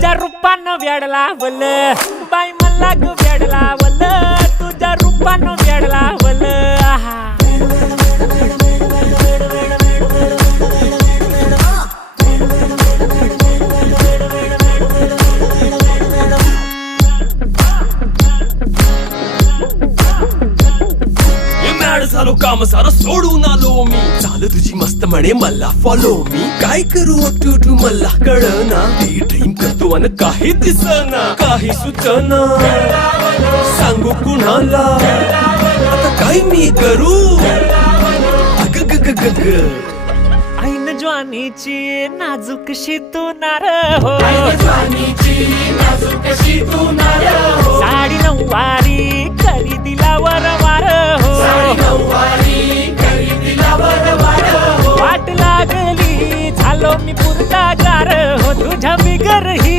तुझ्या रूपानं वेड लावल बाई मला ग वेड लावल तुझ्या रूपानं वेड लावल आहा झालो काम सारं सोडून आलो मी चाल तुझी मस्त म्हणे मला फॉलो मी काय करू टू मला कळना ती ड्रीम करतो अन काही दिसना काही सुचना सांगू कुणाला आता काय मी करू अग ग ग ग ग ऐन ज्वानीची नाजूकशी तू नार हो साडी नऊवारी करी दिला वरवार हो वाट लागली झालो मी पुरता गार हो तुझ्या बिगर ही